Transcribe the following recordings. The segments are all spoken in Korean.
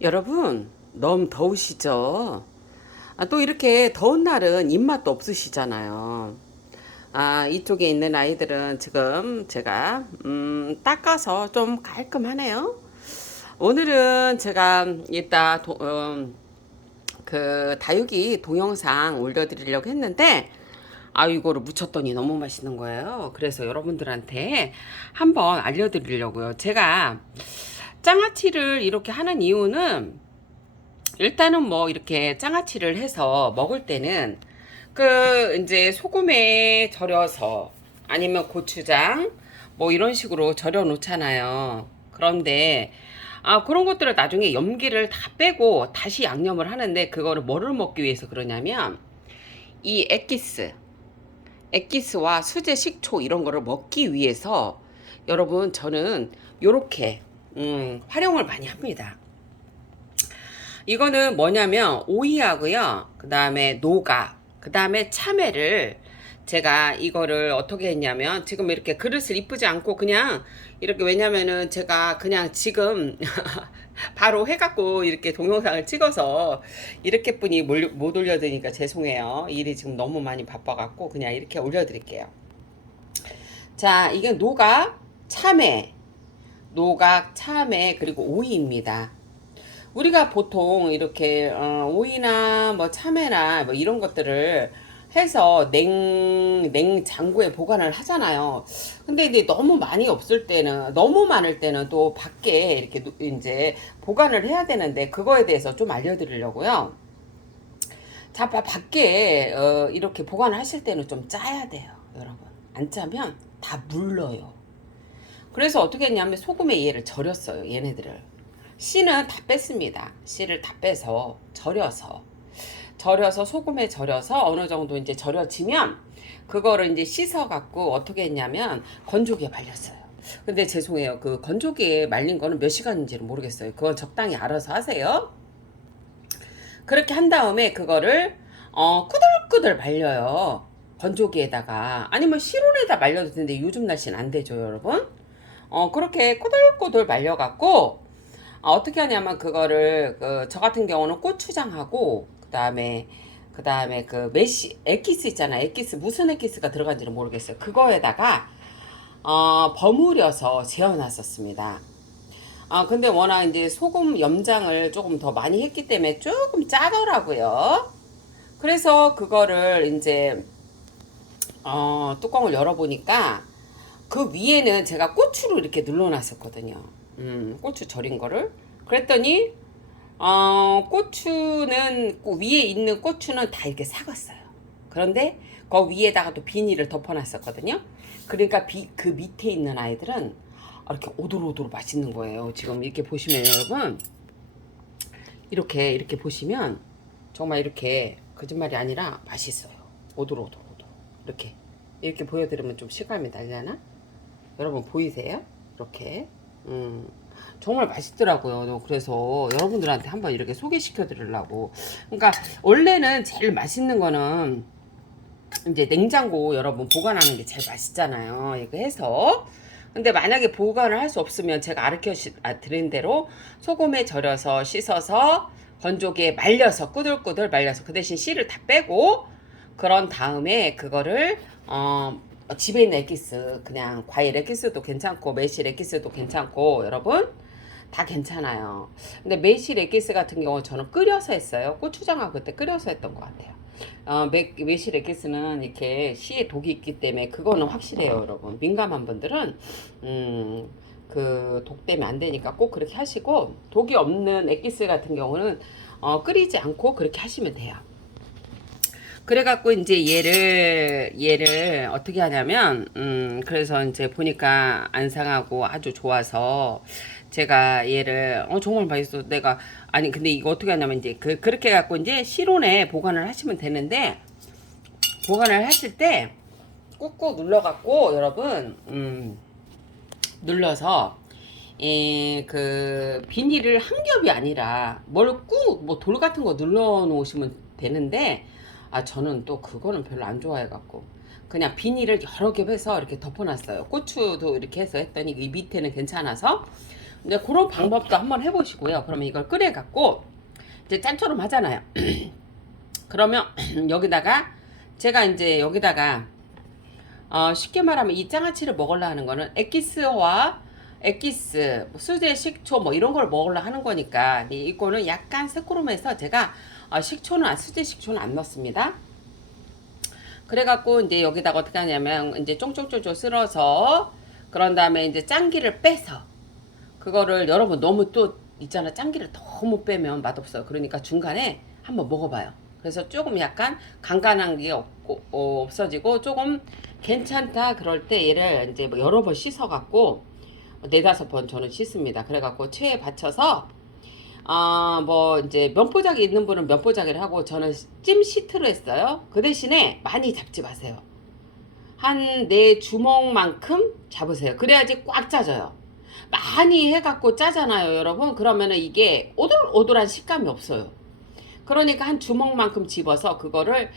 여러분, 너무 더우시죠? 또 이렇게 더운 날은 입맛도 없으시잖아요. 이쪽에 있는 아이들은 지금 제가, 닦아서 좀 깔끔하네요. 오늘은 제가 이따 그 다육이 동영상 올려드리려고 했는데, 이거를 무쳤더니 너무 맛있는 거예요. 그래서 여러분들한테 한번 알려드리려고요. 제가 장아찌를 이렇게 하는 이유는 일단은 뭐 이렇게 장아찌를 해서 먹을 때는 그 이제 소금에 절여서 아니면 고추장 뭐 이런 식으로 절여 놓잖아요. 그런데 그런 것들을 나중에 염기를 다 빼고 다시 양념을 하는데 그거를 뭐를 먹기 위해서 그러냐면 이 액기스와 수제 식초 이런 거를 먹기 위해서 여러분 저는 요렇게 활용을 많이 합니다. 이거는 뭐냐면 오이하고요. 그 다음에 노가, 그 다음에 참외를 제가 이거를 어떻게 했냐면 지금 이렇게 그릇을 이쁘지 않고 그냥 이렇게 왜냐면은 제가 그냥 지금 바로 해갖고 이렇게 동영상을 찍어서 이렇게뿐이 못 올려드리니까 죄송해요. 일이 지금 너무 많이 바빠갖고 그냥 이렇게 올려드릴게요. 자, 이게 노각, 참외, 그리고 오이입니다. 우리가 보통 이렇게 오이나 뭐 참외나 뭐 이런 것들을 해서 냉장고에 보관을 하잖아요. 근데 이제 너무 많이 없을 때는 너무 많을 때는 또 밖에 이렇게 이제 보관을 해야 되는데 그거에 대해서 좀 알려드리려고요. 자, 밖에 이렇게 보관하실 때는 좀 짜야 돼요, 여러분. 안 짜면 다 물러요. 그래서 어떻게 했냐면 소금에 얘를 절였어요, 얘네들을. 씨는 다 뺐습니다. 씨를 다 빼서 절여서 소금에 절여서 어느 정도 이제 절여지면 그거를 이제 씻어 갖고 어떻게 했냐면 건조기에 말렸어요. 근데 죄송해요. 그 건조기에 말린 거는 몇 시간인지는 모르겠어요. 그건 적당히 알아서 하세요. 그렇게 한 다음에 그거를 꾸들꾸들 말려요. 건조기에다가 아니면 실온에다 말려도 되는데 요즘 날씨는 안 되죠, 여러분. 그렇게 꾸들꾸들 말려갖고 어떻게 하냐면 그거를 저 같은 경우는 고추장하고 그다음에 그 메시 액기스 있잖아. 액기스 무슨 액기스가 들어간지는 모르겠어요. 그거에다가 버무려서 재워놨었습니다. 근데 워낙 이제 소금 염장을 조금 더 많이 했기 때문에 조금 짜더라고요. 그래서 그거를 이제 뚜껑을 열어보니까 그 위에는 제가 고추를 이렇게 눌러놨었거든요. 고추 절인 거를. 그랬더니 고추는 위에 있는 고추는 다 이렇게 삭았어요. 그런데 그 위에다가 또 비닐을 덮어놨었거든요. 그러니까 그 밑에 있는 아이들은 이렇게 오돌오돌 맛있는 거예요. 지금 이렇게 보시면 여러분 이렇게 보시면 정말 이렇게 거짓말이 아니라 맛있어요. 오돌오돌 이렇게 보여드리면 좀 시감이 날려나? 여러분 보이세요? 이렇게 정말 맛있더라고요. 그래서 여러분들한테 한번 이렇게 소개시켜 드리려고. 그러니까 원래는 제일 맛있는 거는 이제 냉장고 여러분 보관하는 게 제일 맛있잖아요. 이거 해서. 근데 만약에 보관을 할 수 없으면 제가 드린 대로 소금에 절여서 씻어서 건조기에 말려서 꾸들꾸들 말려서 그 대신 씨를 다 빼고 그런 다음에 그거를 집에 있는 엑기스 그냥 과일 엑기스도 괜찮고 매실 엑기스도 괜찮고 여러분 다 괜찮아요. 근데 매실 엑기스 같은 경우 저는 끓여서 했어요. 고추장하고 그때 끓여서 했던 것 같아요. 매실 엑기스는 이렇게 씨에 독이 있기 때문에 그거는 확실해요, 여러분. 민감한 분들은 그 독 때문에 안 되니까 꼭 그렇게 하시고 독이 없는 엑기스 같은 경우는 끓이지 않고 그렇게 하시면 돼요. 그래갖고 이제 얘를 어떻게 하냐면 그래서 이제 보니까 안 상하고 아주 좋아서 제가 얘를 정말 맛있어. 내가 아니 근데 이거 어떻게 하냐면 이제 그렇게 해갖고 이제 실온에 보관을 하시면 되는데 보관을 하실 때 꾹꾹 눌러갖고 여러분 눌러서 그 비닐을 한 겹이 아니라 뭘 꾹 뭐 돌 같은 거 눌러 놓으시면 되는데 저는 또 그거는 별로 안 좋아해갖고 그냥 비닐을 여러 겹 해서 이렇게 덮어놨어요. 고추도 이렇게 해서 했더니 이 밑에는 괜찮아서 이제 그런 방법도 한번 해보시고요. 그러면 이걸 끓여갖고 이제 짠처럼 하잖아요. 그러면 여기다가 제가 이제 여기다가 쉽게 말하면 이 장아찌를 먹으려 하는 거는 엑기스와 엑기스, 뭐 수제 식초 뭐 이런 걸 먹으려 하는 거니까 이거는 약간 새코름해서 제가 수제 식초는 안 넣습니다. 그래갖고 이제 여기다가 어떻게 하냐면 이제 쫑쫑쫑쫑 쓸어서 그런 다음에 이제 짠기를 빼서 그거를 여러분 너무 또 있잖아 짠기를 너무 빼면 맛없어요. 그러니까 중간에 한번 먹어봐요. 그래서 조금 약간 간간한 게 없어지고 조금 괜찮다 그럴 때 얘를 이제 뭐 여러 번 씻어갖고 네다섯 번 저는 씻습니다. 그래갖고 체에 받쳐서 뭐 이제 면포장이 있는 분은 면포장이를 하고 저는 찜 시트로 했어요. 그 대신에 많이 잡지 마세요. 한 내 주먹만큼 잡으세요. 그래야지 꽉 짜져요. 많이 해갖고 짜잖아요, 여러분. 그러면은 이게 오돌오돌한 식감이 없어요. 그러니까 한 주먹만큼 집어서 그거를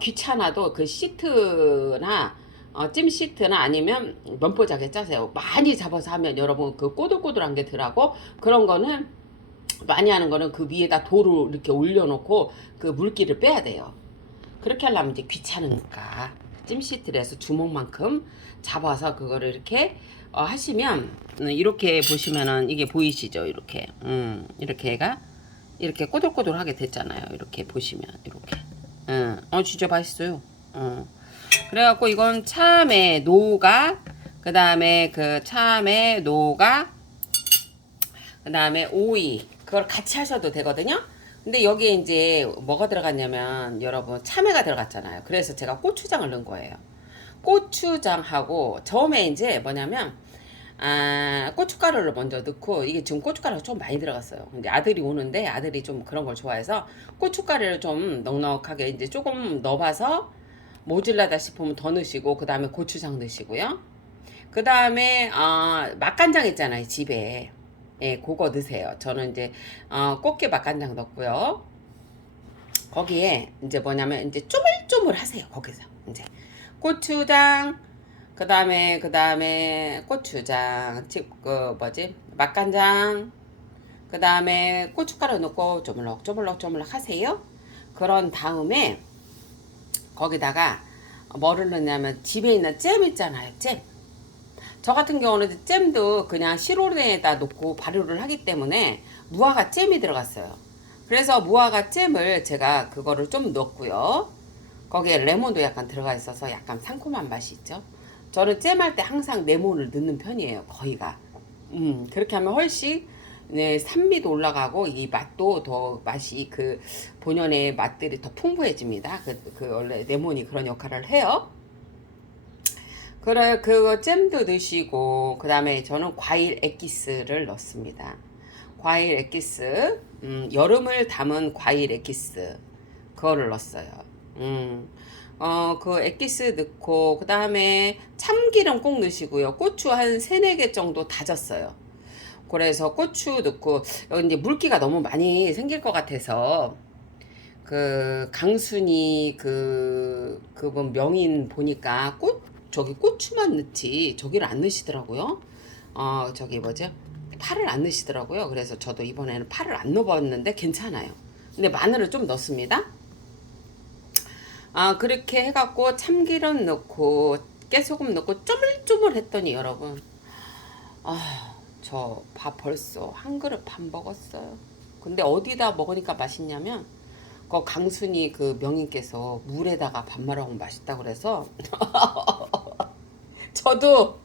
귀찮아도 그 시트나 찜 시트나 아니면 면포장에 짜세요. 많이 잡아서 하면 여러분 그 꼬들꼬들한 게 들어가고 그런 거는 많이 하는 거는 그 위에다 돌을 이렇게 올려놓고 그 물기를 빼야 돼요. 그렇게 하려면 이제 귀찮으니까 찜 시트를 해서 주먹만큼 잡아서 그거를 이렇게 하시면 이렇게 보시면은 이게 보이시죠? 이렇게 이렇게 얘가 이렇게 꼬들꼬들하게 됐잖아요. 이렇게 보시면 이렇게 진짜 맛있어요. 그래갖고 이건 참외 노가 그 다음에 그 참외 노가 그 다음에 오이 그걸 같이 하셔도 되거든요. 근데 여기에 이제 뭐가 들어갔냐면 여러분 참외가 들어갔잖아요. 그래서 제가 고추장을 넣은 거예요. 고추장하고 처음에 이제 뭐냐면 고춧가루를 먼저 넣고 이게 지금 고춧가루가 좀 많이 들어갔어요. 근데 아들이 오는데 아들이 좀 그런 걸 좋아해서 고춧가루를 좀 넉넉하게 이제 조금 넣어봐서 모질라다 싶으면 더 넣으시고 그 다음에 고추장 넣으시고요. 그 다음에 맛간장 있잖아요 집에. 예, 그거 넣으세요. 저는 이제 꽃게 맛간장 넣고요. 거기에 이제 뭐냐면 이제 쪼물쪼물 하세요. 거기서 이제 고추장 그 다음에 고추장 그 뭐지 맛간장 그 다음에 고춧가루 넣고 쪼물럭 하세요. 그런 다음에 거기다가 뭐를 넣냐면 집에 있는 잼 있잖아요. 잼. 저 같은 경우는 잼도 그냥 시로에다 놓고 발효를 하기 때문에 무화과 잼이 들어갔어요. 그래서 무화과 잼을 제가 그거를 좀 넣었고요. 거기에 레몬도 약간 들어가 있어서 약간 상콤한 맛이 있죠. 저는 잼할 때 항상 레몬을 넣는 편이에요. 거의가. 그렇게 하면 훨씬 네, 산미도 올라가고 이 맛도 더 맛이 그 본연의 맛들이 더 풍부해집니다. 그 원래 레몬이 그런 역할을 해요. 그래 그거 잼도 넣으시고 그 다음에 저는 과일 엑기스를 넣습니다. 과일 엑기스 여름을 담은 과일 엑기스 그거를 넣었어요. 그 엑기스 넣고 그 다음에 참기름 꼭 넣으시고요. 고추 한 3, 4개 정도 다졌어요. 그래서 고추 넣고 이제 물기가 너무 많이 생길 것 같아서 그 강순이 그분 명인 보니까 저기 고추만 넣지 저기를 안 넣으시더라고요. 저기 뭐죠? 파를 안 넣으시더라고요. 그래서 저도 이번에는 파를 안 넣어봤는데 괜찮아요. 근데 마늘을 좀 넣습니다. 그렇게 해갖고 참기름 넣고 깨소금 넣고 쪼물쪼물 했더니 여러분 저 밥 벌써 한 그릇 반 먹었어요. 근데 어디다 먹으니까 맛있냐면 그 강순이 그 명인께서 물에다가 밥 말아먹으면 맛있다 그래서 저도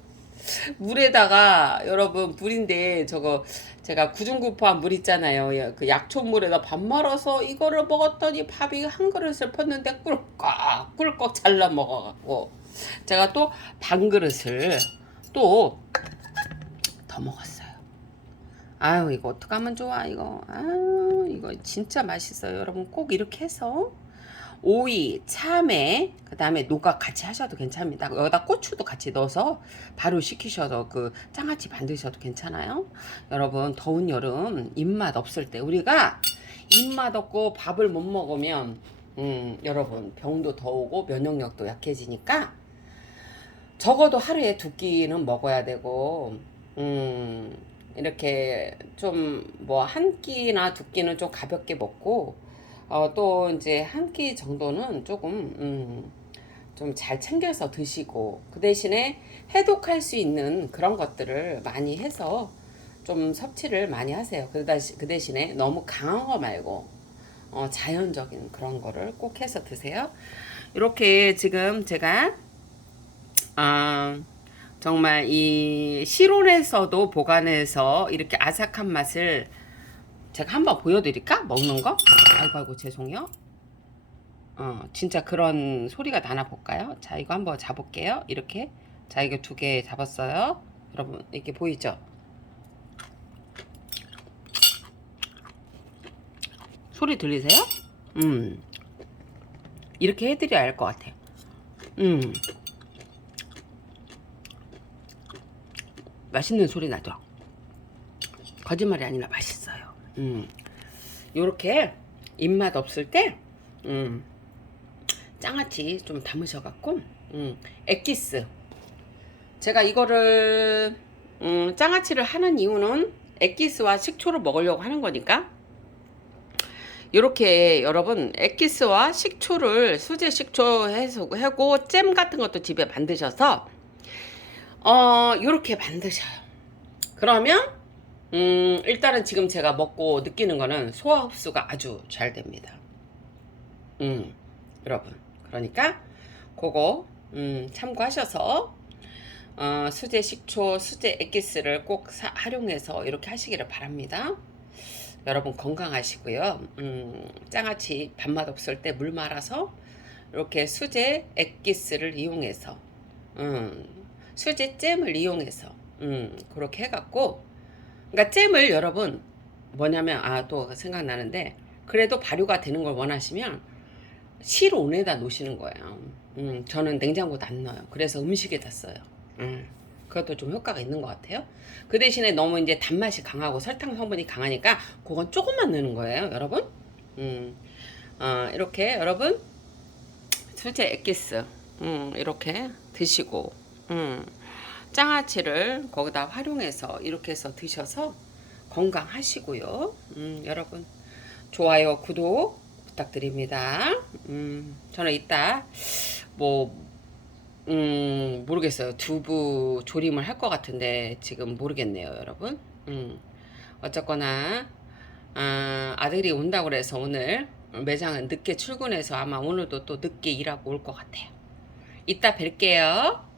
물에다가 여러분 물인데 저거 제가 구중구포한 물 있잖아요. 그 약초물에다 밥 말아서 이거를 먹었더니 밥이 한 그릇을 폈는데 꿀꺽 잘라 먹어갖고 제가 또 반 그릇을 또 더 먹었어요. 아유 이거 어떡하면 좋아 이거. 아유 이거 진짜 맛있어요. 여러분 꼭 이렇게 해서 오이, 참외, 그 다음에 노각 같이 하셔도 괜찮습니다. 여기다 고추도 같이 넣어서 바로 식히셔도 그 장아찌 만드셔도 괜찮아요. 여러분 더운 여름 입맛 없을 때 우리가 입맛 없고 밥을 못 먹으면 여러분 병도 더 오고 면역력도 약해지니까 적어도 하루에 2끼는 먹어야 되고 이렇게 좀 뭐 한 끼나 두 끼는 좀 가볍게 먹고 또 이제 한 끼 정도는 조금 좀 잘 챙겨서 드시고 그 대신에 해독할 수 있는 그런 것들을 많이 해서 좀 섭취를 많이 하세요. 그 대신에 너무 강한 거 말고 자연적인 그런 거를 꼭 해서 드세요. 이렇게 지금 제가 아, 정말 이 실온에서도 보관해서 이렇게 아삭한 맛을 제가 한번 보여드릴까? 먹는 거? 아이고 아이고 죄송해요. 진짜 그런 소리가 나나 볼까요? 자, 이거 한번 잡을게요. 이렇게. 자, 이거 두 개 잡았어요. 여러분, 이렇게 보이죠? 소리 들리세요? 이렇게 해드려야 할 것 같아요. 맛있는 소리 나죠? 거짓말이 아니라 맛있어요. 요렇게 입맛 없을 때, 장아찌 좀 담으셔갖고, 액기스. 제가 이거를, 장아찌를 하는 이유는 액기스와 식초를 먹으려고 하는 거니까, 요렇게 여러분, 액기스와 식초를 수제 식초 해서 하고, 잼 같은 것도 집에 만드셔서, 요렇게 만드셔요. 그러면, 일단은 지금 제가 먹고 느끼는 거는 소화 흡수가 아주 잘 됩니다. 여러분. 그러니까, 그거, 참고하셔서, 수제 식초, 수제 액기스를 꼭 활용해서 이렇게 하시기를 바랍니다. 여러분 건강하시고요. 장아찌 밥맛 없을 때 물 말아서 이렇게 수제 액기스를 이용해서, 수제 잼을 이용해서, 그렇게 해갖고, 그러니까 잼을 여러분 뭐냐면 또 생각나는데 그래도 발효가 되는 걸 원하시면 실온에다 놓으시는 거예요. 저는 냉장고도 안 넣어요. 그래서 음식에다 써요. 그것도 좀 효과가 있는 것 같아요. 그 대신에 너무 이제 단맛이 강하고 설탕 성분이 강하니까 그건 조금만 넣는 거예요, 여러분. 이렇게 여러분 수제 액기스 이렇게 드시고 장아찌를 거기다 활용해서 이렇게 해서 드셔서 건강하시고요. 여러분 좋아요, 구독 부탁드립니다. 저는 이따 뭐 모르겠어요. 두부 조림을 할 것 같은데 지금 모르겠네요, 여러분. 어쨌거나 아들이 온다고 그래서 오늘 매장은 늦게 출근해서 아마 오늘도 또 늦게 일하고 올 것 같아요. 이따 뵐게요.